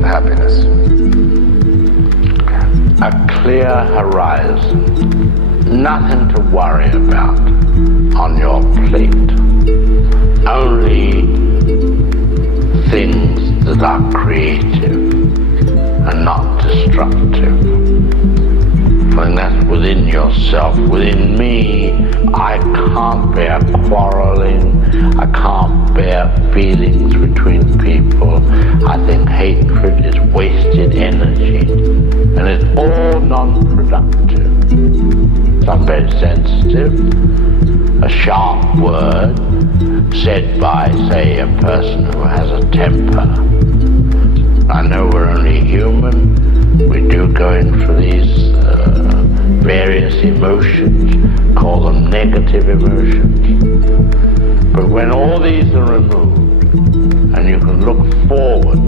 of happiness? A clear horizon. Nothing to worry about on your plate. Only things that are creative and not destructive. And that's within yourself. Within me, I can't bear quarreling. I can't bear feelings between people. I think hatred is wasted energy. And it's all non-productive. I'm very sensitive. A sharp word said by, say, a person who has a temper. I know we're only human. We do go in for these various emotions, call them negative emotions. But when all these are removed and you can look forward